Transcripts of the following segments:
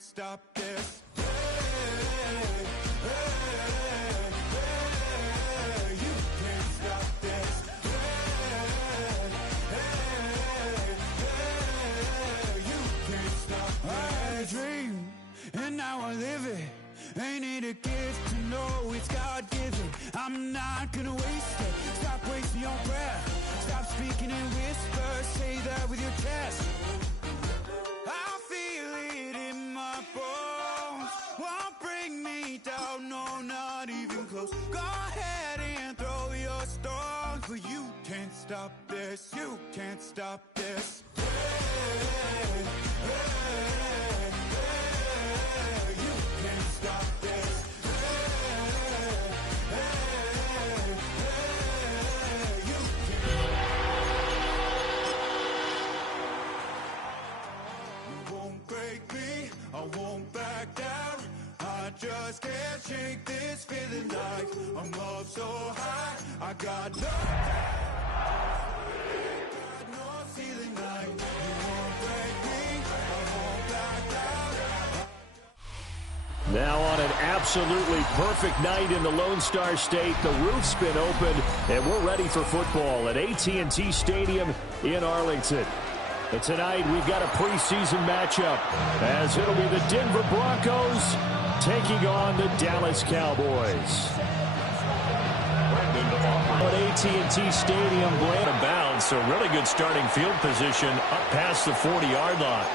can't stop this. You can't stop this. You can't stop this. I had a dream, and now I live it. Ain't it a gift to know it's God-given? I'm not gonna waste it. Stop wasting your breath. Stop speaking in whispers. Say that with your chest. I feel it in my bones. Won't bring me down, no, not even close. Go ahead and throw your stones, but you can't stop this. You can't stop this. You can't stop this. You won't break me, I won't back down. I just can't shake this feeling like I'm up so high. I got no ceiling like you won't break me, I won't back down. Now on an absolutely perfect night in the Lone Star State, the roof's been opened, and we're ready for football at AT&T Stadium in Arlington. And tonight we've got a preseason matchup, as it'll be the Denver Broncos taking on the Dallas Cowboys. At AT&T Stadium, Brandon bounds, so really good starting field position up past the 40-yard line.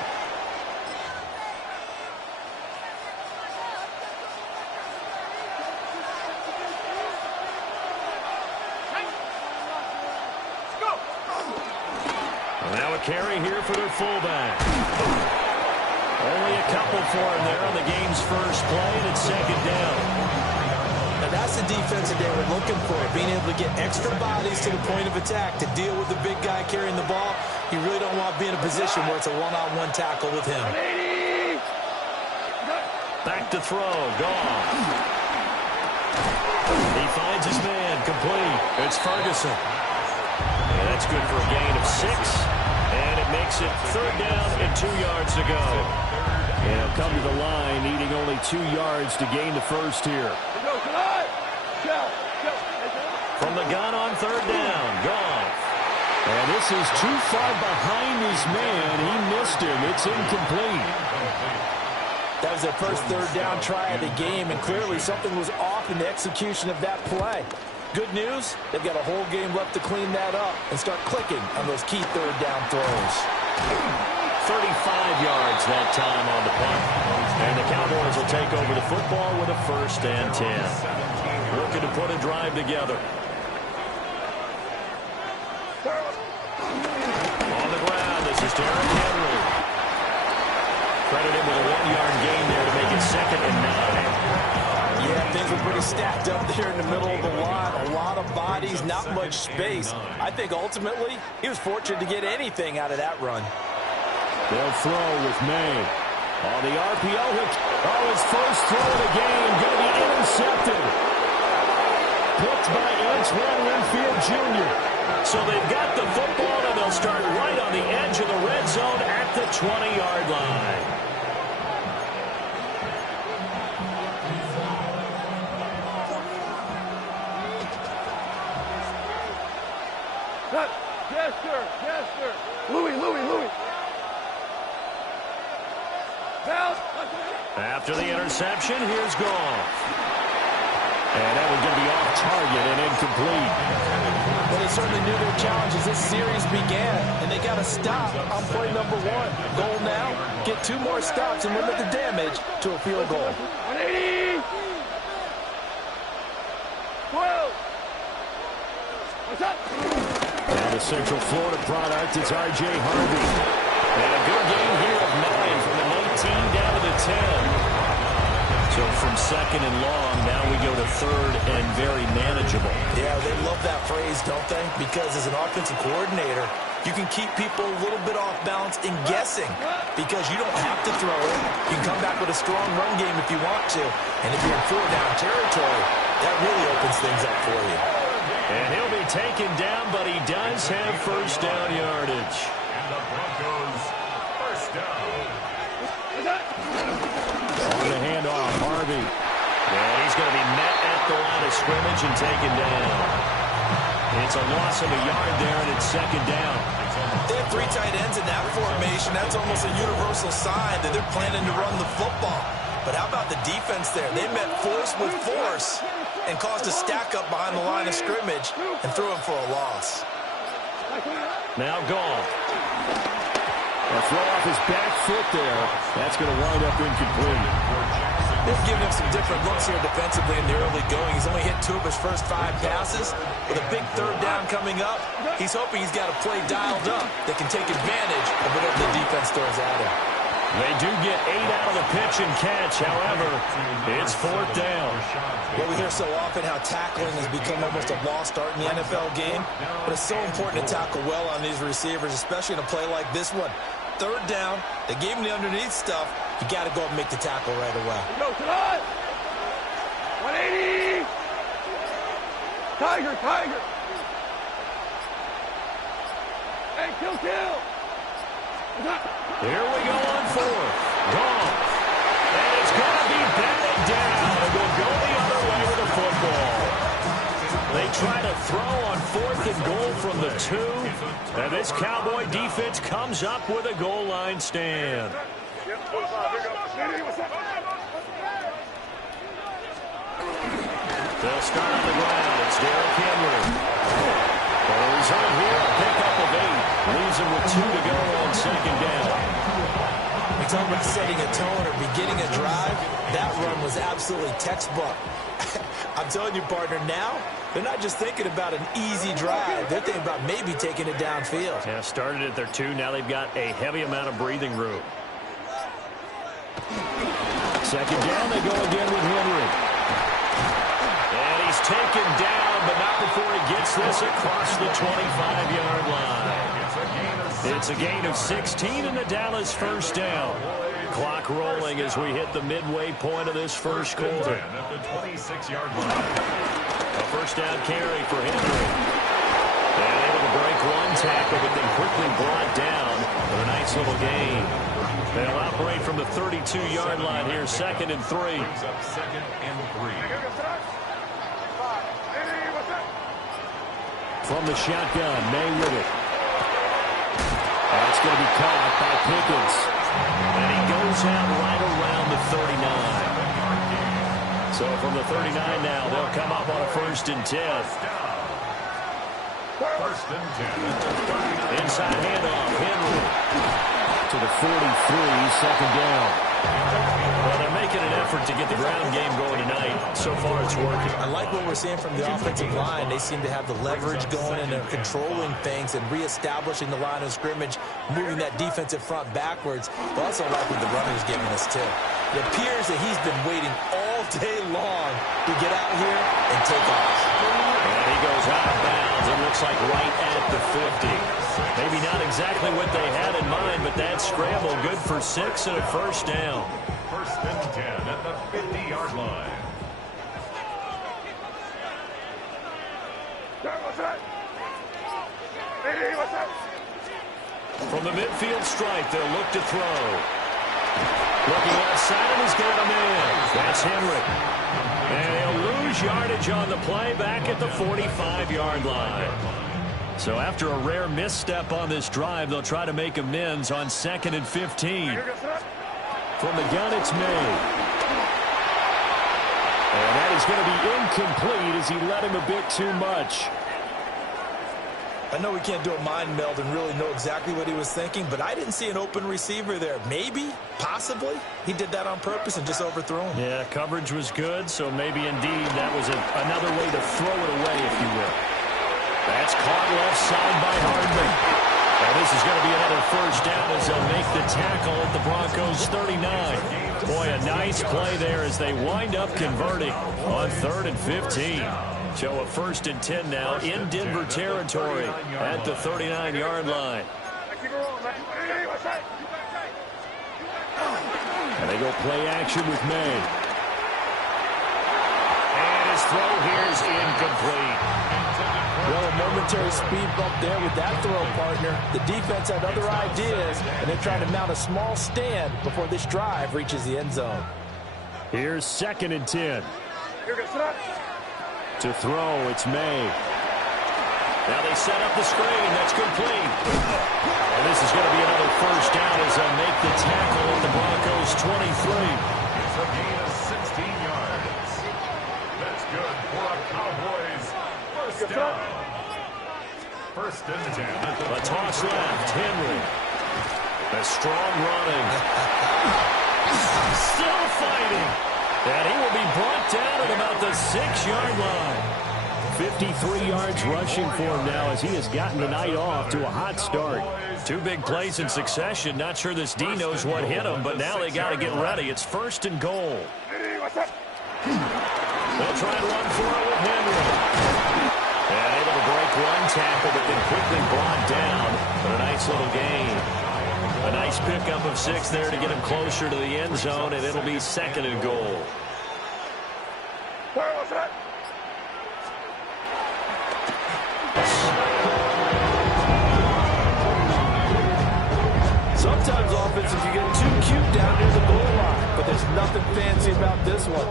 Now a carry here for their fullback. Only a couple for him there on the game's first play, and it's second down. Now that's the defense that they were looking for, being able to get extra bodies to the point of attack to deal with the big guy carrying the ball. You really don't want to be in a position where it's a one-on-one tackle with him. Back to throw, Goff. He finds his man, complete. It's Ferguson. And that's good for a gain of 6. And it makes it third down and 2 yards to go. And he'll come to the line, needing only 2 yards to gain the first here. From the gun on third down, Goff. And this is too far behind his man. He missed him. It's incomplete. That was their first third down try of the game, and clearly something was off in the execution of that play. Good news, they've got a whole game left to clean that up and start clicking on those key third down throws. 35 yards that time on the punt. And the Cowboys will take over the football with a 1st and 10. Looking to put a drive together. On the ground, this is Derrick Henry. Credit him with a 1-yard gain there to make it 2nd and 9. Yeah, things were pretty stacked up there in the middle of the line. A lot of bodies, not much space. I think ultimately he was fortunate to get anything out of that run. They'll throw with May. On the RPO, his first throw of the game, going to be intercepted. Picked by Antoine Winfield Jr. So they've got the football, and they'll start right on the edge of the red zone at the 20-yard line. Yes, sir. Yes, sir. Louis. After the interception, here's Goff. And that was going to be off target and incomplete. Well, they certainly knew their challenge as this series began, and they got to stop on play number 1. Goal now, get 2 more stops and limit the damage to a field goal. 180. 12. What's up? Now the Central Florida product, it's R.J. Harvey. And a good game here of 9 from the 19 down to the 10. So from 2nd and long, now we go to 3rd and very manageable. Yeah, they love that phrase, don't they? Because as an offensive coordinator, you can keep people a little bit off balance and guessing because you don't have to throw it. You can come back with a strong run game if you want to. And if you're in 4-down territory, that really opens things up for you. And he'll be taken down, but he does have first down yardage. And the Broncos first down. On the handoff, Harvey. And he's going to be met at the line of scrimmage and taken down. It's a loss of a yard there, and it's second down. They have 3 tight ends in that formation. That's almost a universal sign that they're planning to run the football. But how about the defense there? They met force with force and caused a stack up behind the line of scrimmage and threw him for a loss. Now Gall. A throw off his back foot there. That's going to wind up incomplete. They've given him some different looks here defensively in the early going. He's only hit 2 of his first 5 passes. With a big third down coming up, he's hoping he's got a play dialed up that can take advantage of whatever the defense throws at him. They do get 8 out of the pitch and catch. However, it's 4th down. Well, we hear so often how tackling has become almost a lost art in the NFL game. But it's so important to tackle well on these receivers, especially in a play like this one. 3rd down, they gave him the underneath stuff. You got to go up and make the tackle right away. Go to the 180. Tiger, tiger. Hey, kill. Here we go on 4th. Gone. And it's going to be batted down. And we'll go the other way with the football. They try to throw on 4th and goal from the 2. And this Cowboy defense comes up with a goal line stand. They'll start on the ground. It's Derrick Henry. Goes on here. A pickup of 8. Leaves him with 2 to go on 2nd down. We talk about setting a tone or beginning a drive. That run was absolutely textbook. I'm telling you, partner, now they're not just thinking about an easy drive. They're thinking about maybe taking it downfield. Yeah, started at their 2. Now they've got a heavy amount of breathing room. 2nd down, they go again with Henry. And he's taken down, but not before he gets this across the 25-yard line. It's a gain of 16 and the Dallas 1st down. Clock rolling as we hit the midway point of this first quarter. A 1st down carry for Henry. And able to break 1 tackle, but then quickly brought down for a nice little gain. They'll operate from the 32-yard line here, 2nd and 3. From the shotgun, May with it. That's going to be caught by Pickens. And he goes out right around the 39. So from the 39 now, they'll come up on a 1st and 10. 1st and 10. Inside handoff, Henry. To the 43, 2nd down. Well, they're making an effort to get the ground game going tonight. So far, it's working. I like what we're seeing from the offensive line. They seem to have the leverage going, and they're controlling things and reestablishing the line of scrimmage, moving that defensive front backwards. But also like what the runner's giving us, too. It appears that he's been waiting all day long to get out here and take off. And he goes out of bounds. It looks like right at the 50. Maybe not exactly what they had in mind, but that scramble good for 6 and a 1st down. 1st and 10 at the 50-yard line. From the midfield stripe, they'll look to throw. Looking outside, and he's got him in. That's Henry. And he'll lose yardage on the play back at the 45-yard line. So after a rare misstep on this drive, they'll try to make amends on 2nd and 15. From the gun, it's May. And that is going to be incomplete as he let him a bit too much. I know we can't do a mind meld and really know exactly what he was thinking, but I didn't see an open receiver there. Maybe, possibly, he did that on purpose and just overthrew him. Yeah, coverage was good, so maybe indeed that was another way to throw it away, if you will. That's caught left side by Hardman. And this is going to be another 1st down as they'll make the tackle at the Broncos' 39. Boy, a nice play there as they wind up converting on 3rd and 15. So a 1st and 10 now in Denver territory at the 39-yard line. And they go play action with May. And his throw here is incomplete. Well, a momentary speed bump there with that throw, partner. The defense had other ideas, and they're trying to mount a small stand before this drive reaches the end zone. Here's 2nd and 10. To throw, it's May. Now they set up the screen. That's complete. And this is going to be another first down as they make the tackle at the Broncos' 23. It's a gain of 16 yards. That's good for a Cowboys first down. 1st and 10. A toss left. Henry. A strong running. Still fighting. And he will be brought down at about the 6-yard line. 53 yards rushing for him now as he has gotten the night off to a hot start. 2 big plays in succession. Not sure this D knows what hit him, but now they got to get ready. It's 1st and goal. They'll try and run for it with Henry. And able to break one tackle, but then quickly brought down. But a nice little gain. A nice pickup of 6 there to get him closer to the end zone, and it'll be 2nd and goal. Sometimes offenses can get too cute down near the goal line, but there's nothing fancy about this one.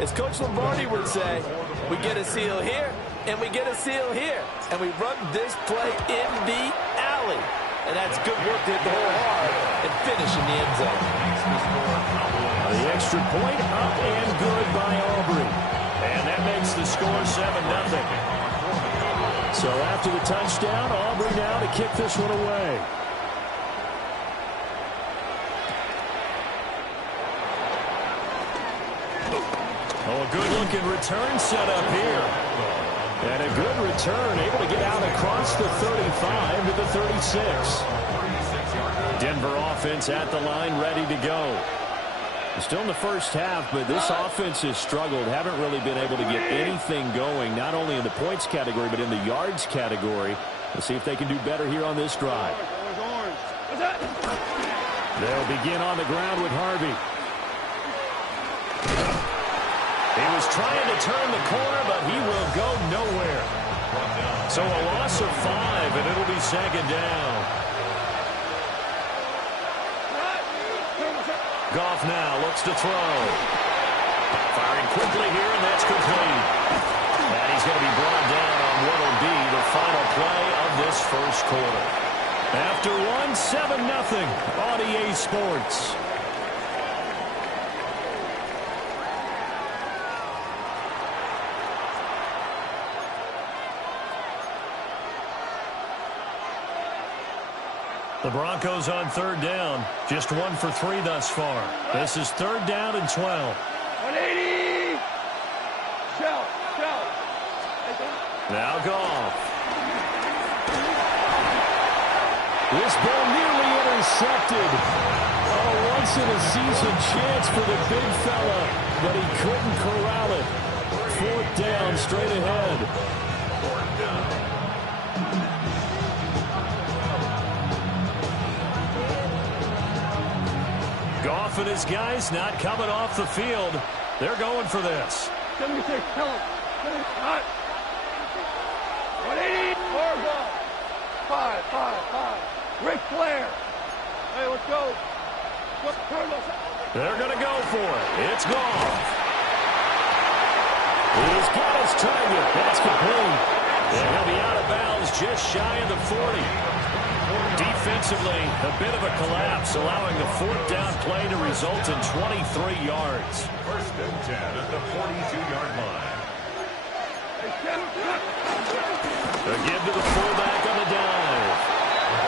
As Coach Lombardi would say, we get a seal here, and we get a seal here, and we run this play in the alley. And that's good work to hit the hole hard and finish in the end zone. The extra point up and good by Aubrey. And that makes the score 7-0. So after the touchdown, Aubrey now to kick this one away. Oh, a good-looking return set up here. And a good return, able to get out across the 35 to the 36. Denver offense at the line, ready to go. Still in the first half, but this offense has struggled. Haven't really been able to get anything going, not only in the points category, but in the yards category. Let's see if they can do better here on this drive. They'll begin on the ground with Harvey. He was trying to turn the corner, but he will go nowhere. So a loss of 5, and it'll be 2nd down. Goff now looks to throw. Firing quickly here, and that's complete. And he's going to be brought down on what will be the final play of this first quarter. After one, 7-0 on EA Sports. The Broncos on 3rd down. Just 1 for 3 thus far. This is 3rd down and 12. 180! Shell. Now Goff. This ball nearly intercepted. Oh, once-in-a-season chance for the big fella, but he couldn't corral it. 4th down, straight ahead. Goff and his guys not coming off the field. They're going for this. 76, kill him. Hot. 180, far ball. 5. Ric Flair. Hey, let's go. They're going to go for it. It's Goff. He's got his target. That's complete. And he'll be out of bounds just shy of the 40. Defensively, a bit of a collapse, allowing the 4th down play to result in 23 yards. 1st and 10 at the 42-yard line. A give to the fullback on the dive.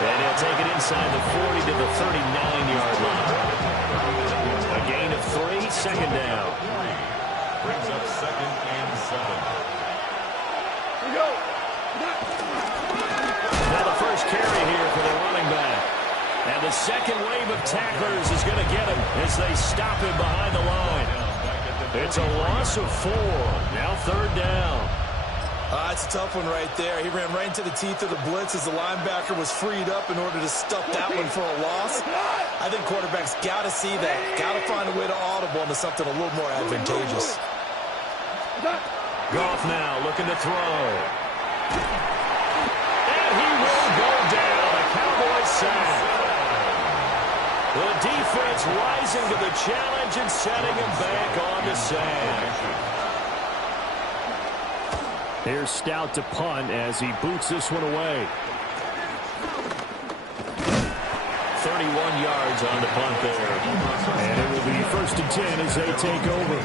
And he'll take it inside the 40 to the 39-yard line. A gain of 3, 2nd down. Brings up 2nd and 7. Here we go. Now the first carry here for the running back. And the second wave of tacklers is going to get him as they stop him behind the line. It's a loss of 4. Now 3rd down. That's a tough one right there. He ran right into the teeth of the blitz as the linebacker was freed up in order to stuff that one for a loss. I think quarterbacks got to see that. Got to find a way to audible into something a little more advantageous. Goff now looking to throw. And he will go down. A Cowboys sack. The defense rising to the challenge and setting him back on the sack. Here's Stout to punt as he boots this one away. 31 yards on the punt there. And it will be 1st and 10 as they take over.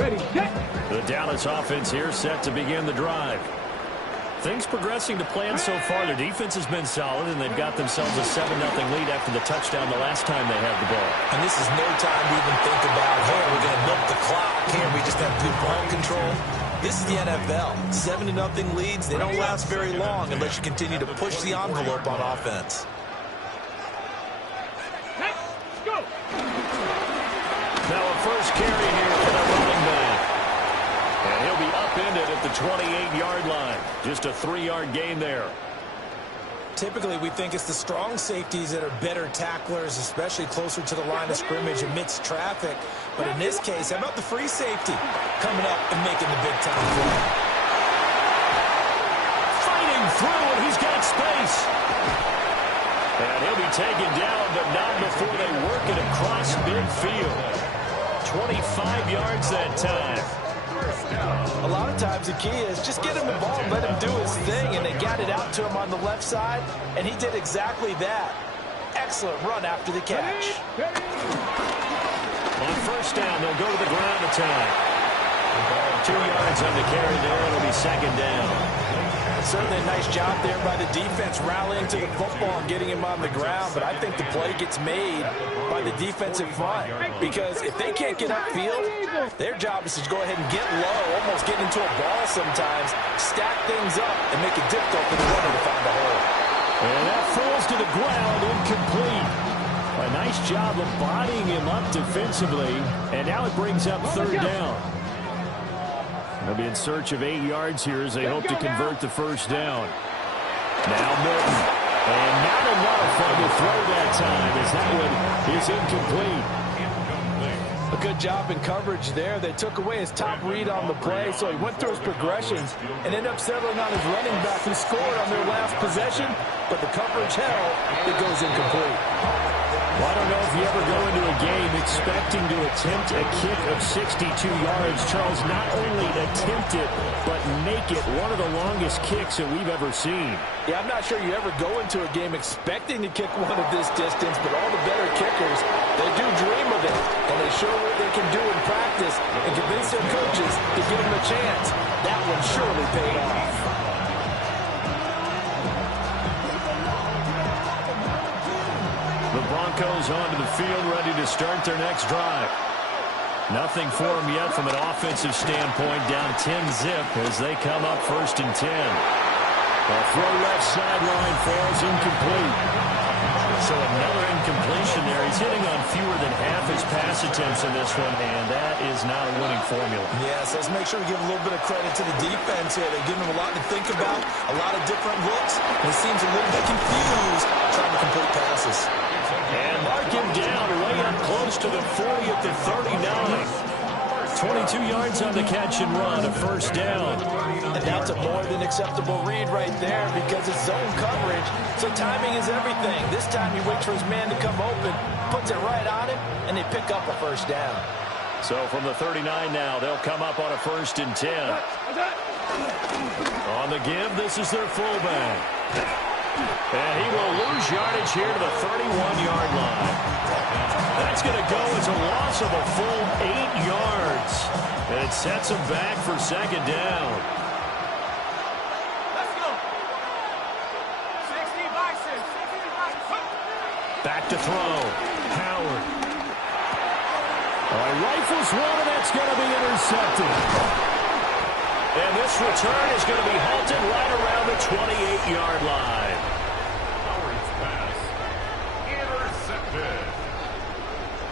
Ready, set. The Dallas offense here set to begin the drive. Things progressing to plan so far. Their defense has been solid, and they've got themselves a 7-0 lead after the touchdown the last time they had the ball. And this is no time to even think about, hey, we're going to milk the clock. Can't we just have good ball control? This is the NFL. 7-0 leads, they don't last very long unless you continue to push the envelope on offense. Let's go. Now a first carry here for the running back. And he'll be upended at the 28-yard line. Just a 3-yard gain there. Typically, we think it's the strong safeties that are better tacklers, especially closer to the line of scrimmage amidst traffic. But in this case, how about the free safety coming up and making the big-time play? Fighting through, and he's got space. And he'll be taken down, but not before they work it across midfield. 25 yards that time. A lot of times the key is just get him the ball and let him do his thing, and they got it out to him on the left side, and he did exactly that. Excellent run after the catch. On first down, they'll go to the ground attack. 2 yards on the carry there. It'll be 2nd down. Certainly a nice job there by the defense rallying to the football and getting him on the ground, but I think the play gets made by the defensive front, because if they can't get upfield, their job is to go ahead and get low, almost get into a ball sometimes, stack things up, and make it difficult for the runner to find a hole. And that falls to the ground, incomplete. A nice job of bodying him up defensively, and now it brings up 3rd down. They'll be in search of 8 yards here as they hope to convert the first down. Now Milton. And not enough on the throw that time as that one is incomplete. A good job in coverage there. They took away his top read on the play, so he went through his progressions and ended up settling on his running back who scored on their last possession, but the coverage held. It goes incomplete. Well, I don't know if you ever go into a game expecting to attempt a kick of 62 yards. Charles, not only attempt it, but make it one of the longest kicks that we've ever seen. Yeah, I'm not sure you ever go into a game expecting to kick one of this distance, but all the better kickers, they do dream of it, and they show what they can do in practice and convince their coaches to give them a chance. That one surely paid off. The Broncos onto the field, ready to start their next drive. Nothing for them yet from an offensive standpoint, down 10-zip as they come up 1st and 10. A throw left sideline falls incomplete. So another incompletion there. He's hitting on fewer than half his pass attempts in this one, and that is not a winning formula. Yes, let's make sure we give a little bit of credit to the defense here. They're giving him a lot to think about, a lot of different looks, and he seems a little bit confused trying to complete passes. And mark him down way up close to the 40 at the 39. 22 yards on the catch and run, a 1st down. And that's a more than acceptable read right there because it's zone coverage, so timing is everything. This time he waits for his man to come open, puts it right on him, and they pick up a 1st down. So from the 39 now, they'll come up on a 1st and 10. On the give, this is their fullback. And he will lose yardage here to the 31-yard line. That's going to go as a loss of a full 8 yards. And it sets him back for 2nd down. Let's go. 60 bison. 60 bison. Back to throw. Howard. All right, rifles one, and that's going to be intercepted. And this return is going to be halted right around the 28-yard line. Howard's pass intercepted.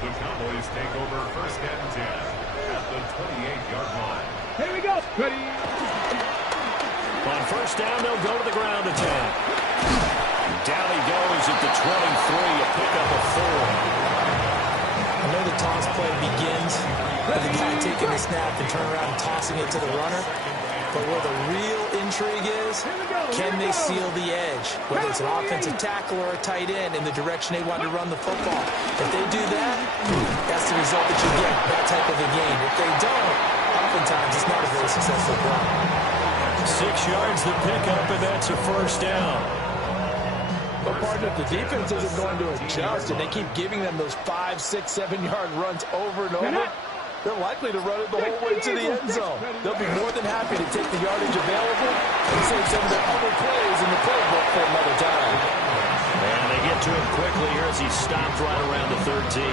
The Cowboys take over 1st and 10 at the 28-yard line. Here we go. Ready. On 1st down, they'll go to the ground attack. Down he goes at the 23, a pickup of 4. And know the toss play begins with the guy taking the snap and turn around and tossing it to the runner. But where the real intrigue is, can they seal the edge? Whether it's an offensive tackle or a tight end in the direction they want to run the football. If they do that, that's the result that you get, that type of a game. If they don't, oftentimes it's not a very successful play. 6 yards the pickup, and that's a first down. But partner, if the defense isn't going to adjust and they keep giving them those 5, 6, 7-yard runs over and over, they're likely to run it the whole way to the end zone. They'll be more than happy to take the yardage available and save some of their other plays in the playbook for another time. And they get to him quickly here as he stopped right around the 13.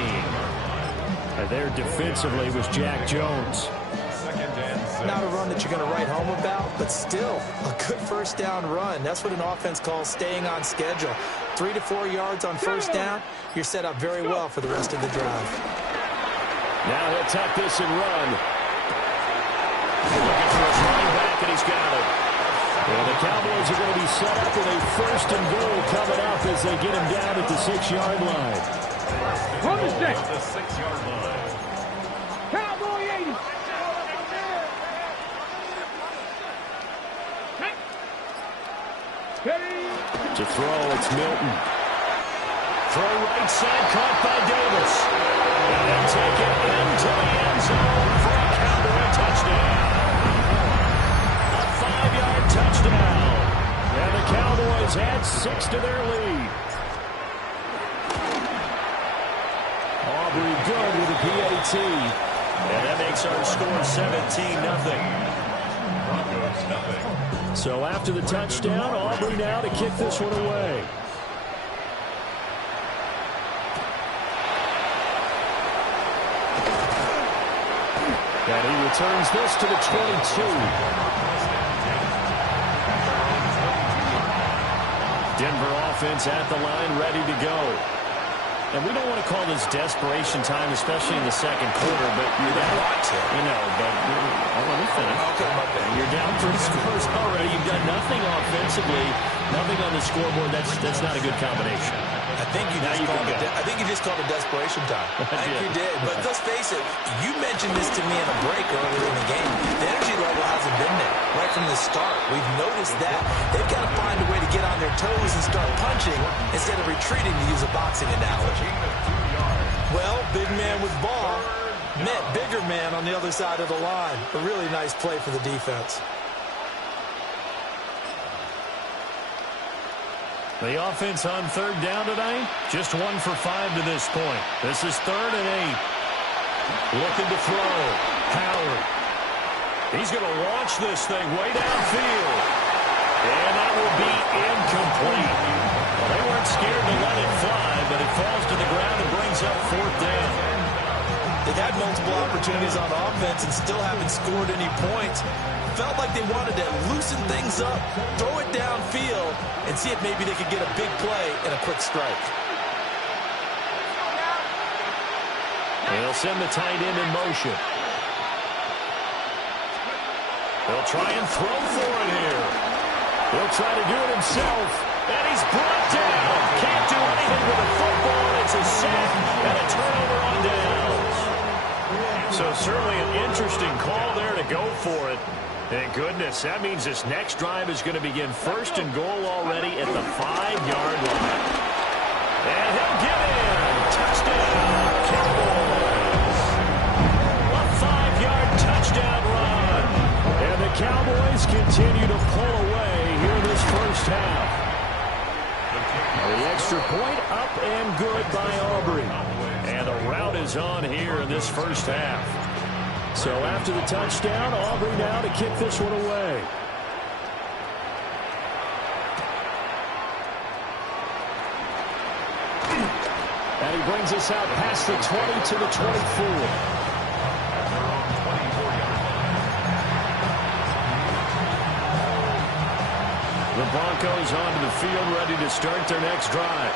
And there defensively was Jack Jones. Not a run that you're going to write home about, but still a good first down run. That's what an offense calls staying on schedule. 3 to 4 yards on first down, you're set up very well for the rest of the drive. Now he'll tuck this and run. Looking for his running back, and he's got it. Well, the Cowboys are going to be set up with a first and goal coming up as they get him down at the 6-yard line. From the 6-yard line. Cowboy 80. To throw, it's Milton. Throw right side, caught by Davis. And they'll take it into the end zone for a Cowboy touchdown. A 5-yard touchdown. And the Cowboys add 6 to their lead. Aubrey good with a PAT. And that makes our score 17-0. Broncos nothing. So after the touchdown, Aubrey now to kick this one away. And he returns this to the 22. Denver offense at the line, ready to go. And we don't want to call this desperation time, especially in the second quarter, but you're down. You know, but let me finish. Okay, you're down 3 scores already. You've done nothing offensively, nothing on the scoreboard. That's not a good combination. I think you just called it desperation time. I think you did. But let's face it, you mentioned this to me in a break earlier in the game. The energy level hasn't been there right from the start. We've noticed that. They've got to find a way to get on their toes and start punching instead of retreating, to use a boxing analogy. Well, big man with ball met bigger man on the other side of the line. A really nice play for the defense. The offense on third down tonight, just 1 for 5 to this point. This is 3rd and 8. Looking to throw. Howard. He's going to launch this thing way downfield. And that will be incomplete. Well, they weren't scared to let it fly, but it falls to the ground and brings up 4th down. They've had multiple opportunities on offense and still haven't scored any points. Felt like they wanted to loosen things up, throw it downfield, and see if maybe they could get a big play and a quick strike. They'll send the tight end in motion. They'll try and throw for it here. He'll try to do it himself, and he's brought down. Can't do anything with the football. It's a sack and a turnover on downs. So certainly an interesting call there to go for it. Thank goodness, that means this next drive is going to begin 1st and goal already at the 5-yard line. And he'll get in. Touchdown, Cowboys. A 5-yard touchdown run. And the Cowboys continue to pull away here in this first half. The extra point up and good by Aubrey. And the rout is on here in this first half. So after the touchdown, Aubrey now to kick this one away. And he brings us out past the 20 to the 24. The Broncos onto the field, ready to start their next drive.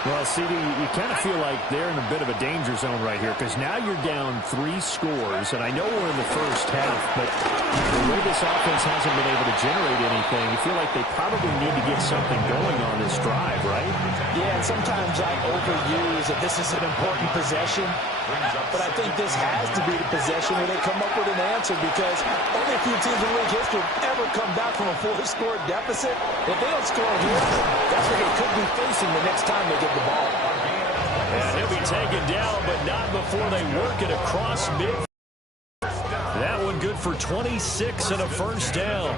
Well, CD, you kind of feel like they're in a bit of a danger zone right here because now you're down 3 scores, and I know we're in the first half, but the way this offense hasn't been able to generate anything, you feel like they probably need to get something going on this drive, right? Yeah, and sometimes I overuse that this is an important possession. But I think this has to be the possession where they come up with an answer, because only a few teams in league history have ever come back from a 4-score deficit. If they don't score here, that's what they could be facing the next time they get the ball. And he'll be taken down, but not before they work it across mid. That one good for 26 and a first down.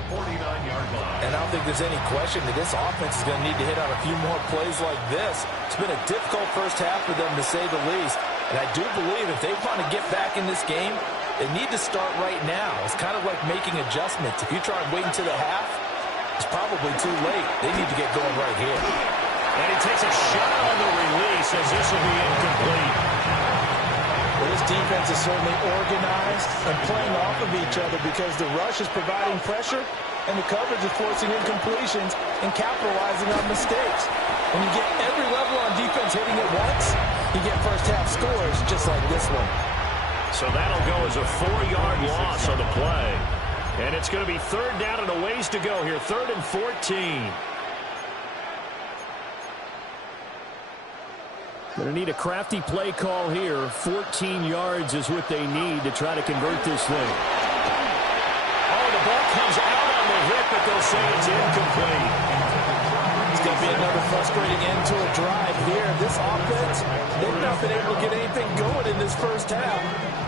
And I don't think there's any question that this offense is going to need to hit on a few more plays like this. It's been a difficult first half for them, to say the least. And I do believe if they want to get back in this game, they need to start right now. It's kind of like making adjustments. If you try and wait until the half, it's probably too late. They need to get going right here. And he takes a shot on the release as this will be incomplete. Well, this defense is certainly organized and playing off of each other, because the rush is providing pressure and the coverage is forcing incompletions and capitalizing on mistakes. When you get every level on defense hitting at once, you get first-half scores just like this one. So that'll go as a 4-yard loss on the play. And it's going to be third down and a ways to go here, 3rd and 14. Going to need a crafty play call here. 14 yards is what they need to try to convert this thing. Oh, the ball comes out on the hit, but they'll say it's incomplete. It's going to be another frustrating end to a drive here. This offense, they've not been able to get anything going in this first half.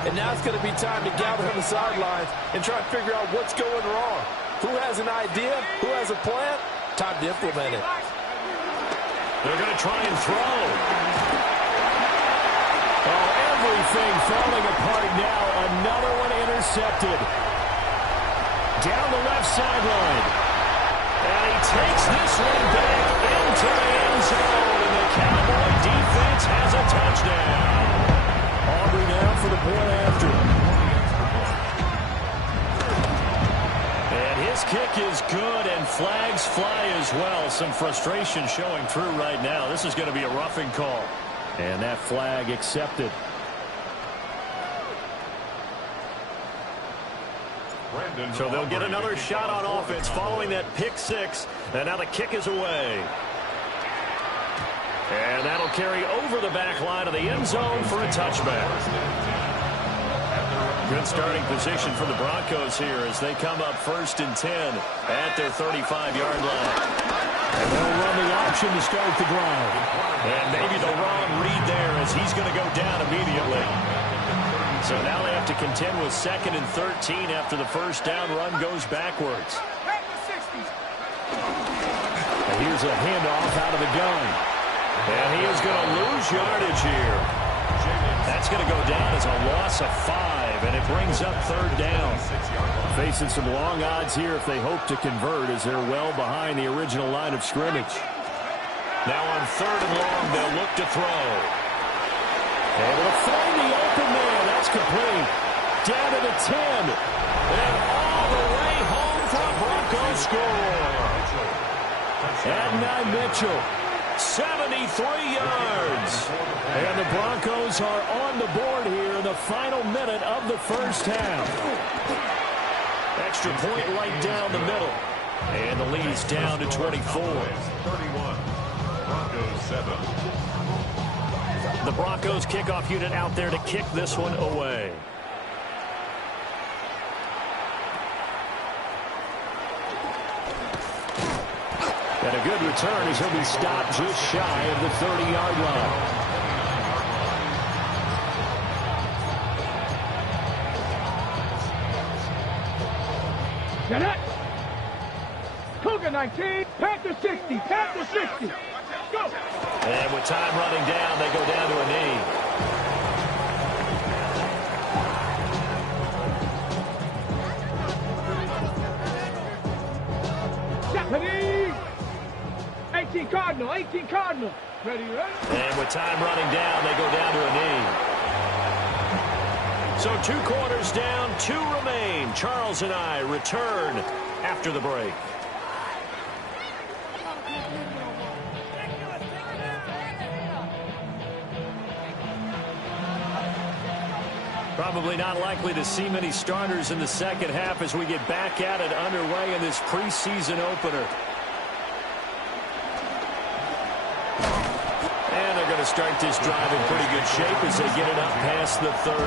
And now it's going to be time to gather on the sidelines and try to figure out what's going wrong. Who has an idea? Who has a plan? Time to implement it. They're going to try and throw. Oh, everything falling apart now. Another one intercepted. Down the left sideline. And he takes this one back into the end zone. And the Cowboy defense has a touchdown. Aubrey now for the point after. And his kick is good, and flags fly as well. Some frustration showing through right now. This is going to be a roughing call. And that flag accepted. So they'll get another shot on offense following that pick six. And now the kick is away. And that'll carry over the back line of the end zone for a touchback. Good starting position for the Broncos here as they come up 1st and 10 at their 35-yard line. And they'll run the option to start the drive. And maybe the wrong read there as he's going to go down immediately. So now they have to contend with 2nd and 13 after the first down run goes backwards. And here's a handoff out of the gun. And he is going to lose yardage here. That's going to go down as a loss of 5, and it brings up 3rd down. Facing some long odds here if they hope to convert, as they're well behind the original line of scrimmage. Now on 3rd and long, they'll look to throw. Able to find the open man. That's complete. Down to the 10. And all the way home for a Broncos score. Adonai Mitchell. 73 yards. And the Broncos are on the board here in the final minute of the first half. Extra point right down the middle. And the lead's down to 24. 31. Broncos 7. The Broncos kickoff unit out there to kick this one away. And a good return as he'll be stopped just shy of the 30-yard line. Get it! Cougar 19, Panther 60, Panther 60. Go! And with time running down, they go down to a knee. Japanese! 18 Cardinal, 18 Cardinal. Ready, ready? And with time running down, they go down to a knee. So 2 quarters down, 2 remain. Charles and I return after the break. Probably not likely to see many starters in the second half as we get back at it underway in this preseason opener. And they're going to to start this drive in pretty good shape as they get it up past the 30.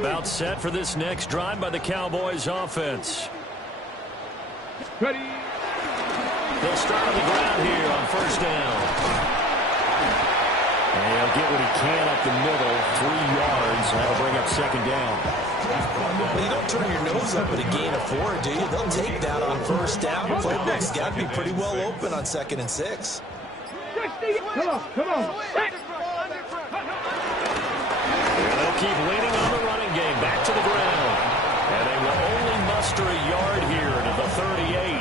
About set for this next drive by the Cowboys offense. Ready. They'll start on the ground here on first down. And he'll get what he can up the middle, 3 yards. That'll bring up second down. Well, you don't turn your nose up at a gain of 4, do you? They'll take that on first down. Playbook's got to be pretty well open on 2nd and 6. Come on, come on. They'll keep leaning on the running game back to the ground. And they will only muster a yard here to the 38.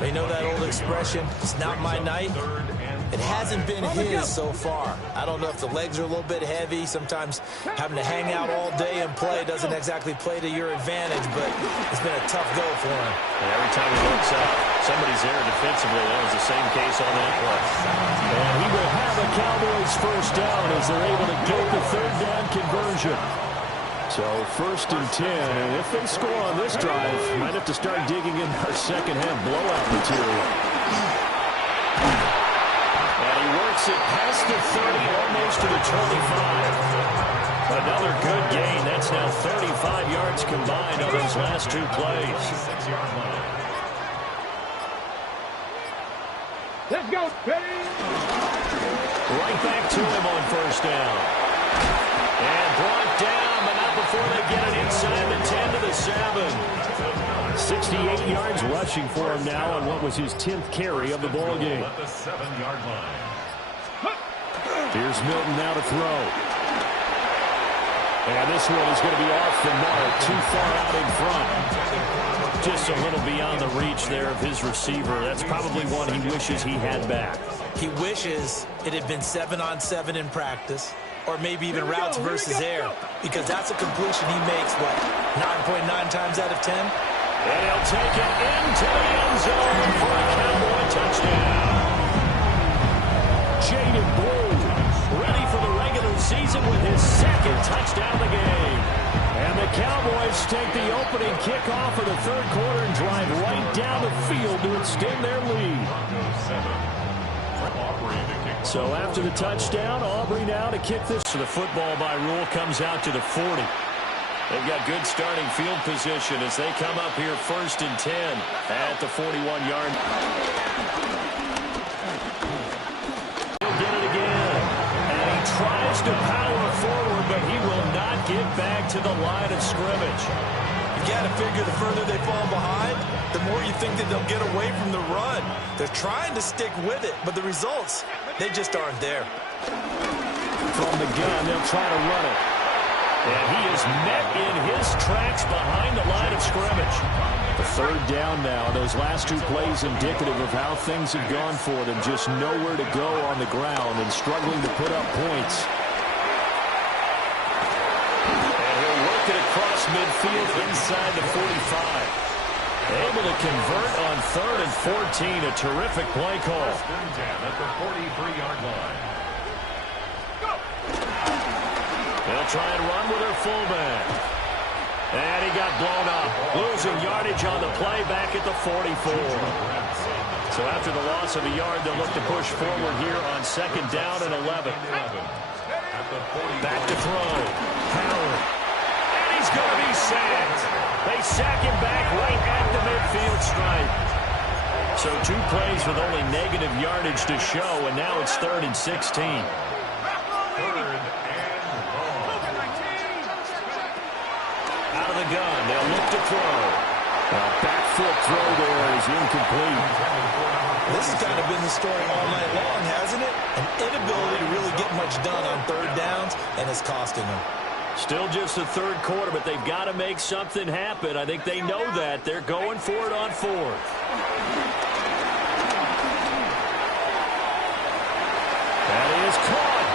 They know that old expression, it's not my night. It hasn't been his so far. I don't know if the legs are a little bit heavy. Sometimes having to hang out all day and play doesn't exactly play to your advantage, but it's been a tough go for him. And every time he looks up, somebody's there defensively. That was the same case on that play. And he will have a Cowboys first down as they're able to get the third down conversion. So 1st and 10, and if they score on this drive, might have to start digging in our second half blowout material. And he works it past the 30, almost to the 25. Another good gain. That's now 35 yards combined on those last 2 plays. Let's go. Ready. Right back to him on first down. And brought down, but not before they get it inside the 10 to the 7. 68 yards rushing for him now on what was his 10th carry of the ball game. At the 7-yard line. Here's Milton now to throw. And this one is going to be off the mark, too far out in front. Just a little beyond the reach there of his receiver. That's probably one he wishes he had back. He wishes it had been 7-on-7 in practice, or maybe even routes versus air, because that's a completion he makes, what, 9.9 times out of 10? And he'll take it into the end zone for a Cowboy touchdown. Jaden Blue, ready for the regular season with his 2nd touchdown of the game. And the Cowboys take the opening kickoff of the 3rd quarter and drive right down the field to extend their lead. So after the touchdown, Aubrey now to kick this. So the football by rule comes out to the 40. They've got good starting field position as they come up here 1st and 10 at the 41-yard. He'll get it again. And he tries to power forward, but he will not get back to the line of scrimmage. You got to figure the further they fall behind, the more you think that they'll get away from the run. They're trying to stick with it, but the results, they just aren't there. From the gun, they'll try to run it. And he is met in his tracks behind the line of scrimmage. The 3rd down now. Those last 2 plays indicative of how things have gone for them. Just nowhere to go on the ground and struggling to put up points. And he'll work it across midfield inside the 45. Able to convert on 3rd and 14. A terrific play call. First and 10 at the 43-yard line. They'll try and run with their fullback. And he got blown up. Losing yardage on the play back at the 44. So after the loss of a yard, they'll look to push forward here on 2nd down and 11. Back to throw. Howard. And he's going to be sacked. They sack him back right at the midfield stripe. So 2 plays with only negative yardage to show, and now it's 3rd and 16. Out of the gun, they'll look to throw. Back foot throw there is incomplete. This has kind of been the story all night long, hasn't it? An inability to really get much done on 3rd downs, and it's costing them. Still just the 3rd quarter, but they've got to make something happen. I think they know that. They're going for it on 4th. That is caught.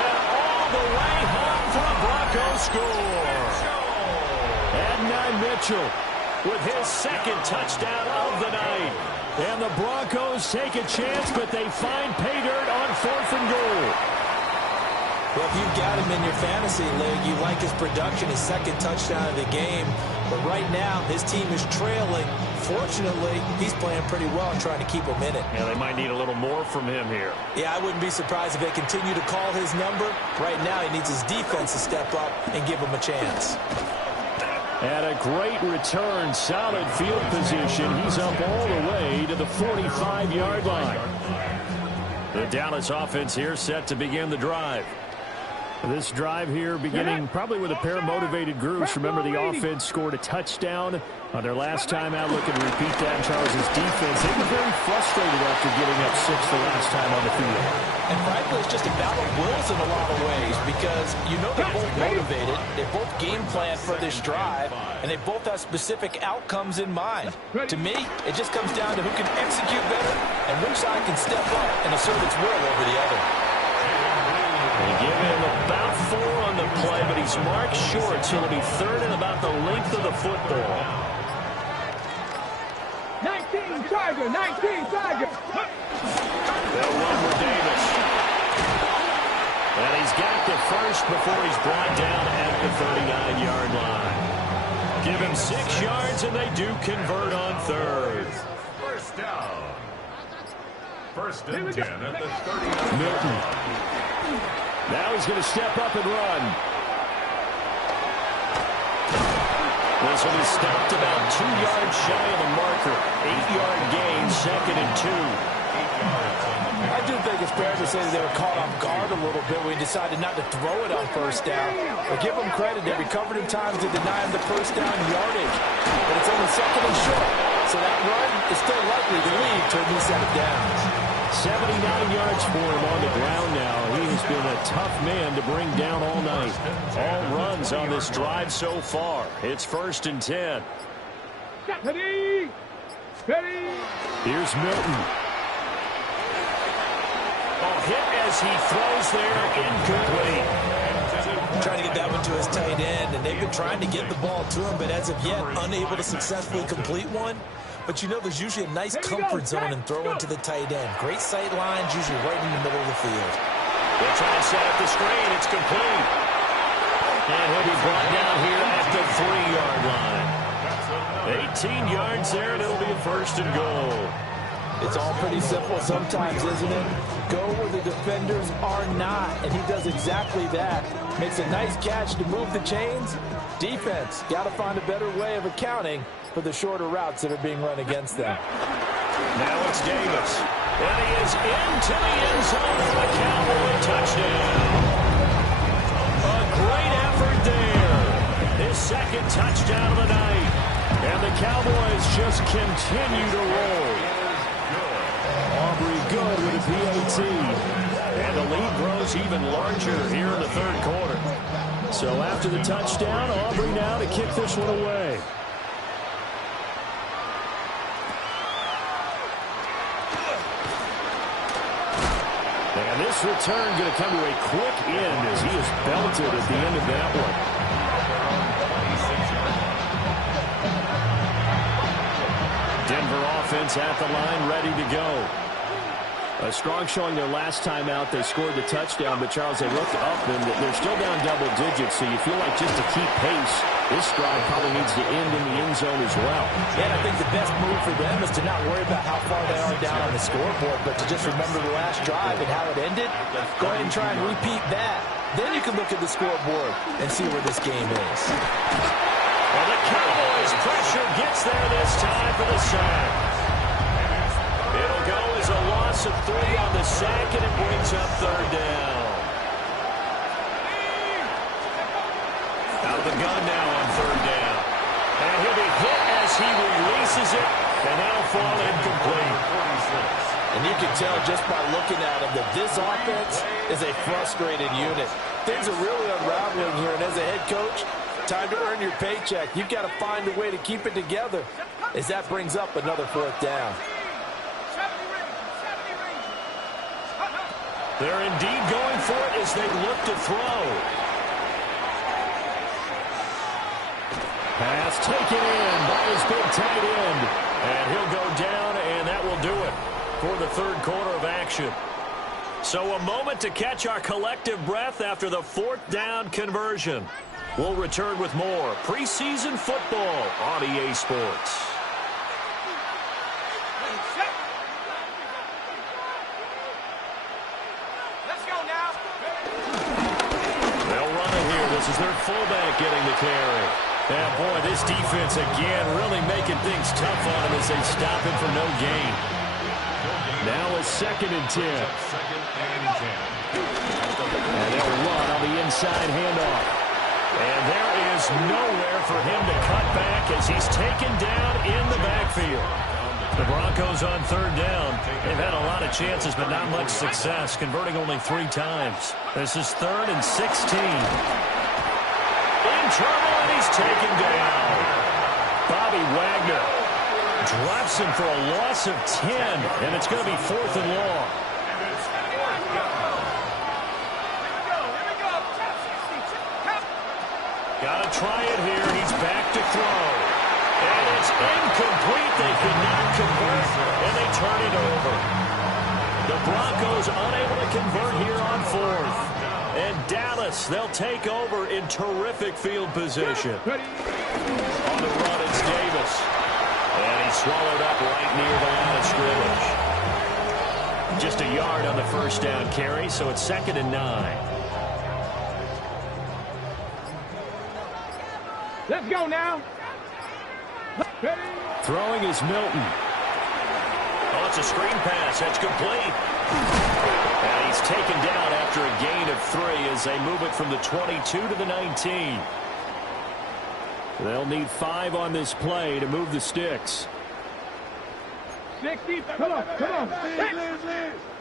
And all the way home for a Broncos score. Adonai Mitchell with his 2nd touchdown of the night. And the Broncos take a chance, but they find pay dirt on 4th and goal. Well, if you've got him in your fantasy league, you like his production, his 2nd touchdown of the game. But right now, his team is trailing Fortunately, he's playing pretty well and trying to keep him in it. Yeah, they might need a little more from him here. Yeah, I wouldn't be surprised if they continue to call his number. Right now, he needs his defense to step up and give him a chance. And a great return, solid field position. He's up all the way to the 45-yard line. The Dallas offense here set to begin the drive. This drive here beginning probably with a pair of motivated groups. Remember, the offense scored a touchdown on their last time out. Looking to repeat that in Charles's defense. They were very frustrated after giving up 6 the last time on the field. And frankly, it's just a battle of wills in a lot of ways because you know they're both motivated. They both game plan for this drive, and they both have specific outcomes in mind. To me, it just comes down to who can execute better and which side can step up and assert its will over the other. They give him about 4 on the play, but he's marked short, so it'll be third and about the length of the football. 19 Tiger, 19 Tiger. They'll run with Davis. And he's got the first before he's brought down at the 39-yard line. Give him 6 yards, and they do convert on third. First down. First and 10 at the 39. Milton. Now he's going to step up and run. This will be stopped about 2 yards shy of the marker. 8-yard gain, second and 2. I do think it's fair to say that they were caught off guard a little bit when he decided not to throw it on first down. But give them credit. They recovered in time to deny him the first down yardage. But it's only second and short. So that run is still likely to lead to a new set of downs. 79 yards for him on the ground now. He has been a tough man to bring down all night. All runs on this drive so far. It's first and 10. Ready. Ready. Here's Milton. Hit as he throws there, incomplete. Trying to get that one to his tight end, and they've been trying to get the ball to him, but as of yet, unable to successfully complete one. But you know, there's usually a nice comfort zone in throwing to the tight end. Great sight lines, usually right in the middle of the field. They'll try to set up the screen. It's complete. And he'll be brought down here at the 3-yard line. 18 yards there, and it'll be a first and goal. It's all pretty simple sometimes, isn't it? Go where the defenders are not, and he does exactly that. Makes a nice catch to move the chains. Defense, got to find a better way of accounting for the shorter routes that are being run against them. Now it's Davis. And he is into the end zone for the Cowboy touchdown. A great effort there. His second touchdown of the night. And the Cowboys just continue to roll. Aubrey good with a PAT. And the lead grows even larger here in the third quarter. So after the touchdown, Aubrey now to kick this one away. And this return going to come to a quick end as he is belted at the end of that one. Denver offense at the line, ready to go. A strong showing their last time out. They scored the touchdown, but Charles, they looked up, and they're still down double digits, so you feel like just to keep pace, this drive probably needs to end in the end zone as well. Yeah, and I think the best move for them is to not worry about how far they are down on the scoreboard, but to just remember the last drive and how it ended. Go ahead and try and repeat that. Then you can look at the scoreboard and see where this game is. Well, the Cowboys' pressure gets there this time for the sack. It'll go as a loss of 3 on the sack, and it brings up third down. Out of the gun now on third down. And he'll be hit as he releases it, and that'll fall incomplete. And you can tell just by looking at him that this offense is a frustrated unit. Things are really unraveling here, and as a head coach, time to earn your paycheck. You've got to find a way to keep it together as that brings up another fourth down. They're indeed going for it as they look to throw. Pass taken in by his big tight end. And he'll go down, and that will do it for the third quarter of action. So a moment to catch our collective breath after the fourth down conversion. We'll return with more preseason football on EA Sports. this is their fullback getting the carry. Yeah, boy, this defense again really making things tough on him as they stop him for no gain. Now a 2nd and 10. And they'll run on the inside handoff. And there is nowhere for him to cut back as he's taken down in the backfield. The Broncos on 3rd down. They've had a lot of chances, but not much success, converting only 3 times. This is 3rd and 16. In trouble, and he's taken down. Bobby Wagner drops him for a loss of 10, and it's going to be 4th and long. Got to try it here. He's back to throw. And it's incomplete. They could not convert, and they turn it over. The Broncos unable to convert here on 4th. And Dallas, they'll take over in terrific field position. On the run, it's Davis. And he's swallowed up right near the line of scrimmage. Just a yard on the 1st down carry, so it's 2nd and 9. Let's go now. Throwing is Milton. Oh, it's a screen pass. That's complete. And he's taken down after a gain of 3 as they move it from the 22 to the 19. They'll need 5 on this play to move the sticks. 60. Come on.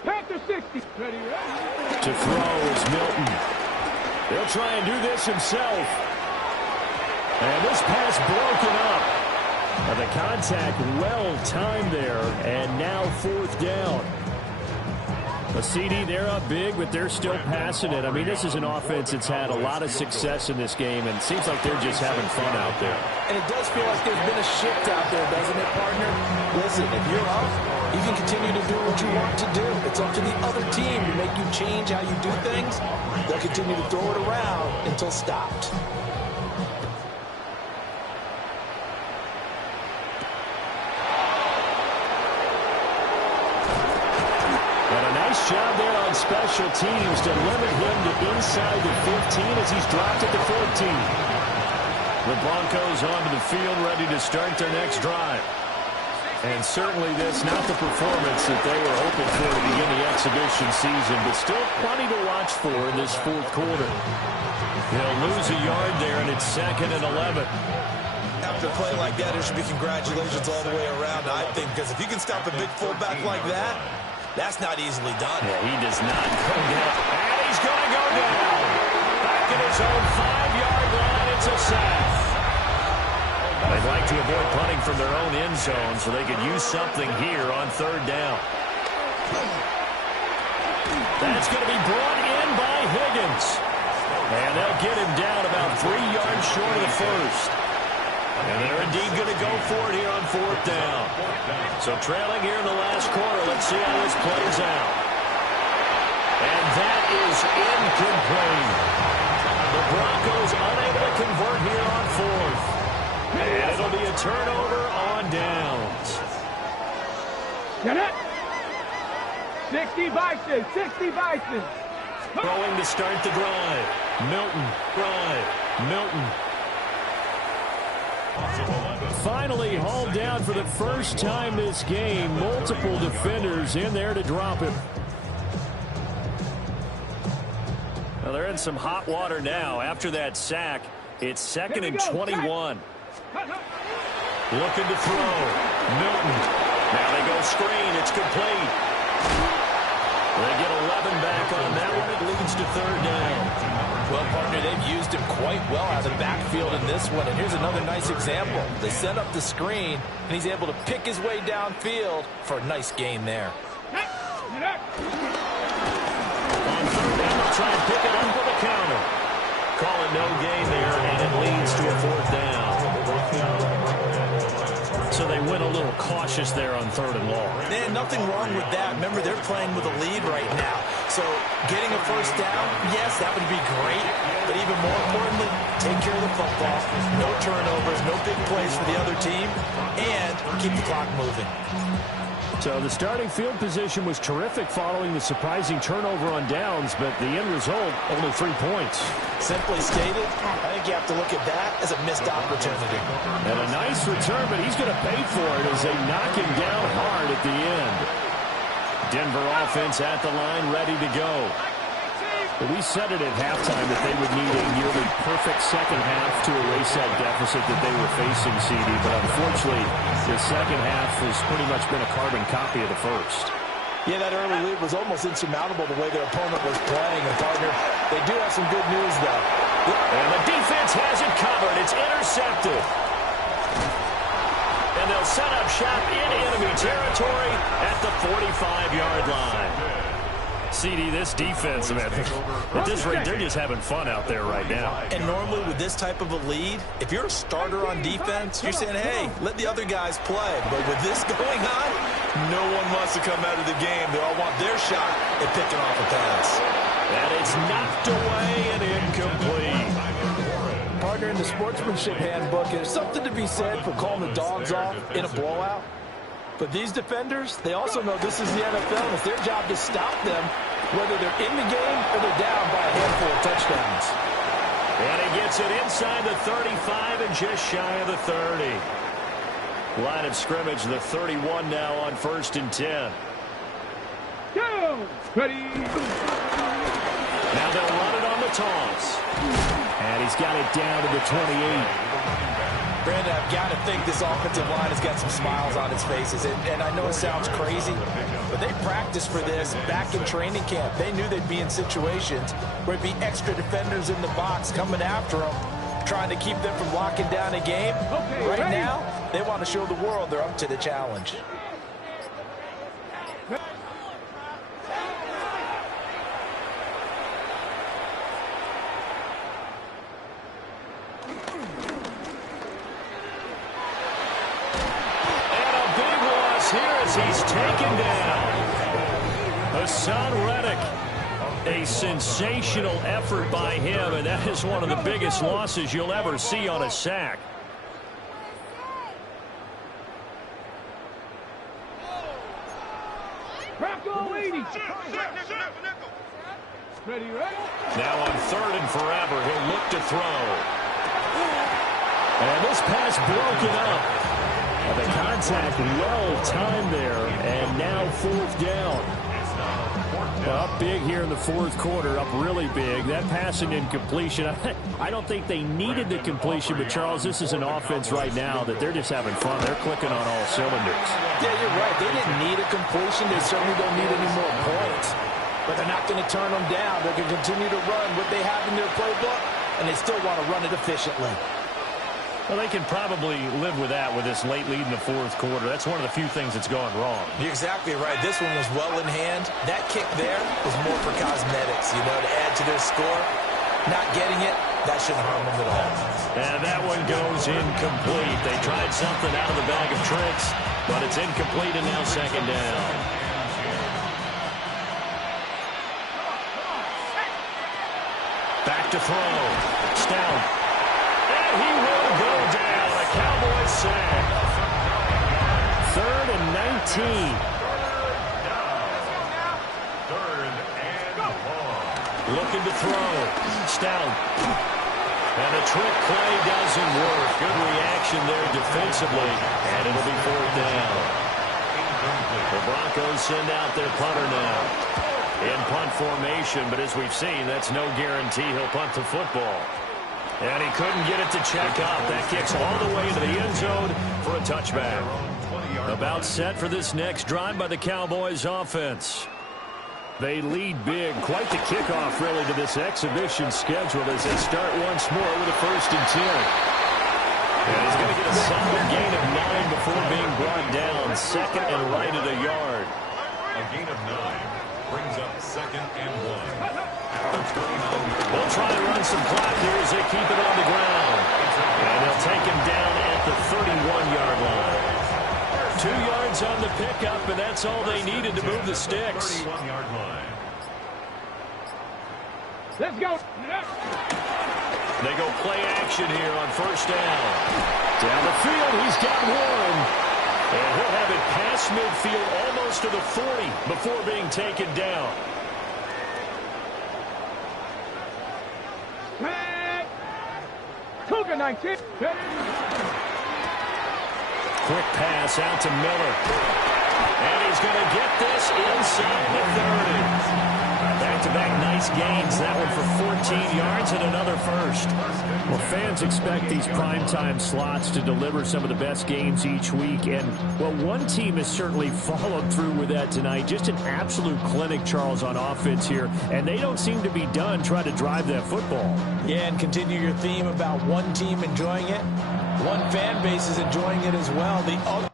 Panther 60. To throw is Milton. They'll try and do this himself. And this pass broken up. The contact well timed there, and now 4th down. A CD, they're up big, but they're still passing it. I mean, this is an offense that's had a lot of success in this game, and it seems like they're just having fun out there. And it does feel like there's been a shift out there, doesn't it, partner? Listen, if you're up, you can continue to do what you want to do. It's up to the other team to make you change how you do things. They'll continue to throw it around until stopped. Nice job there on special teams to limit him to inside the 15 as he's dropped at the 14. The Broncos onto the field ready to start their next drive. And certainly this not the performance that they were hoping for to begin the exhibition season, but still plenty to watch for in this 4th quarter. They'll lose a yard there, and it's 2nd and 11. After a play like that, there should be congratulations all the way around, I think, because if you can stop a big fullback like that, that's not easily done. Yeah, he does not go down. And he's going to go down. Back at his own 5-yard line, it's a sack. They'd like to avoid punting from their own end zone so they could use something here on 3rd down. That's going to be brought in by Higgins. And they'll get him down about 3 yards short of the 1st. And they're indeed going to go for it here on 4th down. So trailing here in the last quarter, let's see how this plays out. And that is incomplete. The Broncos unable to convert here on 4th. And it'll be a turnover on downs. Get it. 60 Bison. 60 Bison. Throwing to start the drive. Milton. Finally hauled down for the first time this game. Multiple defenders in there to drop him. Well, they're in some hot water now. After that sack, it's 2nd and 21. Looking to throw. Milton. Now they go screen. It's complete. They get 11 back on that one. It leads to 3rd down. Well, partner, they've used him quite well out of the backfield in this one. And here's another nice example. They set up the screen, and he's able to pick his way downfield for a nice gain there. On 3rd down, they'll try and pick it up with a counter. Call it no gain there, and it leads to a 4th down. So they went a little cautious there on 3rd and long. Man, nothing wrong with that. Remember, they're playing with a lead right now. So getting a 1st down, yes, that would be great. But even more importantly, take care of the football. No turnovers, no big plays for the other team, and keep the clock moving. So the starting field position was terrific following the surprising turnover on downs, but the end result, only 3 points. Simply stated, I think you have to look at that as a missed opportunity. And a nice return, but he's going to pay for it as they knock him down hard at the end. Denver offense at the line, ready to go. But we said it at halftime that they would need a nearly perfect second half to erase that deficit that they were facing, CD. But unfortunately, the second half has pretty much been a carbon copy of the first. Yeah, that early lead was almost insurmountable the way their opponent was playing. And, partner, they do have some good news, though. And the defense has it covered. It's intercepted. And they'll set up shop in enemy territory at the 45-yard line. CD, this defense, man, at this rate, they're just having fun out there right now. And normally with this type of a lead, if you're a starter on defense, you're saying, hey, let the other guys play. But with this going on, no one wants to come out of the game. They all want their shot at picking off a pass. And it's knocked away and incomplete. Partner, in the sportsmanship handbook, there's something to be said for calling the dogs off in a blowout. But these defenders, they also know this is the NFL. It's their job to stop them, whether they're in the game or they're down by a handful of touchdowns. And he gets it inside the 35 and just shy of the 30. Line of scrimmage, the 31 now on 1st and 10. Go! Ready? Now they'll run it on the toss. And he's got it down to the 28. Brandon, I've got to think this offensive line has got some smiles on its faces. And I know it sounds crazy, but they practiced for this back in training camp. They knew they'd be in situations where it'd be extra defenders in the box coming after them, trying to keep them from locking down a game. Okay, right ready? now, they want to show the world they're up to the challenge. He's taken down. Hassan Reddick. A sensational effort by him, and that is one of the biggest losses you'll ever see on a sack. Rocco 80. Ready? Now on 3rd and forever, he'll look to throw. And this pass broken up. The contact well timed there, and now 4th down. Up big here in the 4th quarter, up really big. That passing incompletion, I don't think they needed the completion, but Charles, this is an offense right now that they're just having fun. They're clicking on all cylinders. Yeah, you're right. They didn't need a completion. They certainly don't need any more points. But they're not going to turn them down. They're going to continue to run what they have in their playbook, and they still want to run it efficiently. Well, they can probably live with that with this late lead in the 4th quarter. That's one of the few things that's gone wrong. You're exactly right. This one was well in hand. That kick there was more for cosmetics, to add to their score. Not getting it, that shouldn't harm them at all. And that one goes incomplete. They tried something out of the bag of tricks, but it's incomplete and now 2nd down. Back to throw. Stout. And he will go down. A Cowboys sack. 3rd and 19. 3rd and long. Looking to throw. Stout. And the trick play doesn't work. Good reaction there defensively. And it'll be 4th down. The Broncos send out their punter now. In punt formation, but as we've seen, that's no guarantee he'll punt the football. And he couldn't get it to check up. That kicks all the way into the end zone for a touchback. About set for this next drive by the Cowboys offense. They lead big. Quite the kickoff, really, to this exhibition schedule as they start once more with a 1st and 10. And he's going to get a solid gain of 9 before being brought down. 2nd and right of the yard. A gain of 9 brings up 2nd and 1. They'll try to run some clock here as they keep it on the ground. And they'll take him down at the 31-yard line. 2 yards on the pickup, and that's all they needed to move the sticks. 31-yard line. Let's go. They go play action here on 1st down. Down the field, he's got one. And he'll have it past midfield almost to the 40 before being taken down. Cougar 19. Quick pass out to Miller. And he's going to get this inside the 30. Back-to-back nice gains. That one for 14 yards and another first. Well, fans expect these primetime slots to deliver some of the best games each week. And, well, one team has certainly followed through with that tonight. Just an absolute clinic, Charles, on offense here. And they don't seem to be done trying to drive that football. Yeah, and continue your theme about one team enjoying it. One fan base is enjoying it as well. The other.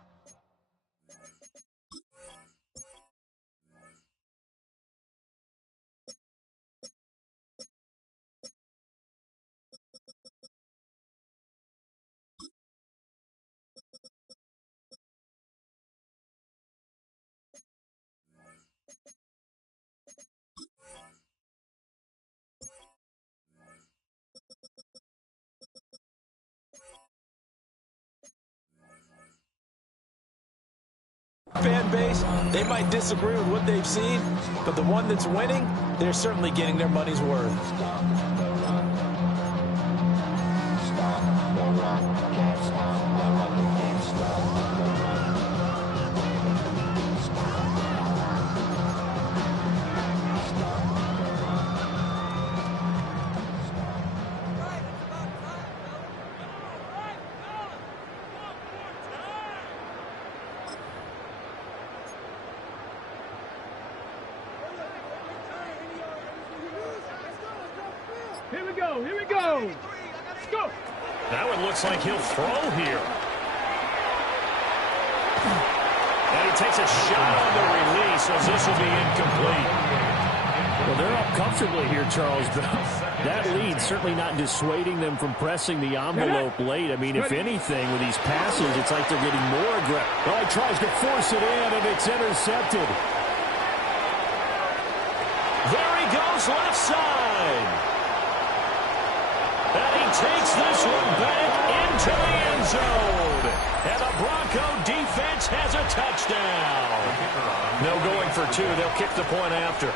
Fan base, they might disagree with what they've seen, but the one that's winning, they're certainly getting their money's worth. Here we go. Let's go. That one looks like he'll throw here. And he takes a shot on the release as this will be incomplete. Well, they're up comfortably here, Charles. That lead certainly not dissuading them from pressing the envelope late. I mean, if anything, with these passes, it's like they're getting more aggressive. Oh, he tries to force it in, and it's intercepted. There he goes, left side. And he takes this one back into the end zone. And the Bronco defense has a touchdown. No going for two. They'll kick the point after.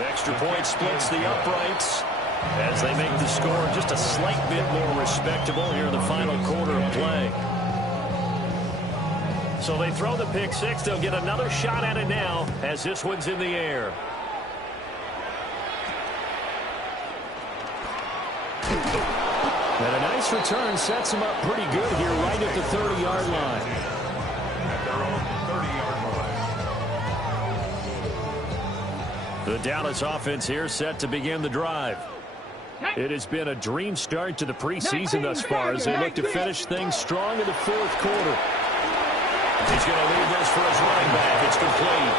The extra point splits the uprights as they make the score just a slight bit more respectable here in the final quarter of play. So they throw the pick six. They'll get another shot at it now as this one's in the air. And a nice return sets him up pretty good here right at the 30-yard line. At their own 30-yard line. The Dallas offense here set to begin the drive. It has been a dream start to the preseason thus far as they look to finish things strong in the fourth quarter. He's going to leave this for his running back. It's complete.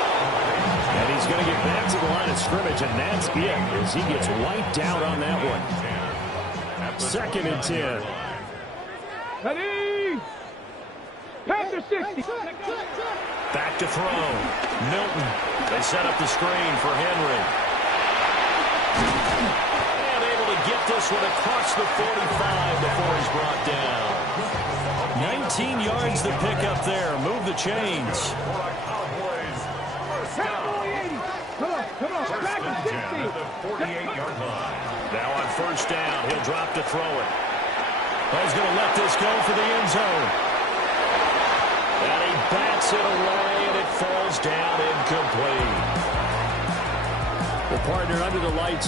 And he's going to get back to the line of scrimmage, and that's it as he gets wiped out on that one. 2nd and 10. Ready. Panther 60. Back to throw. Milton. They set up the screen for Henry. And able to get this one across the 45 before he's brought down. 19 yards to pick up there. Move the chains. Come on. Back to 60. At the 48-yard line. Now on first down, he'll drop to throw it. He's going to let this go for the end zone. And he bats it away, and it falls down incomplete. Well, partner, under the lights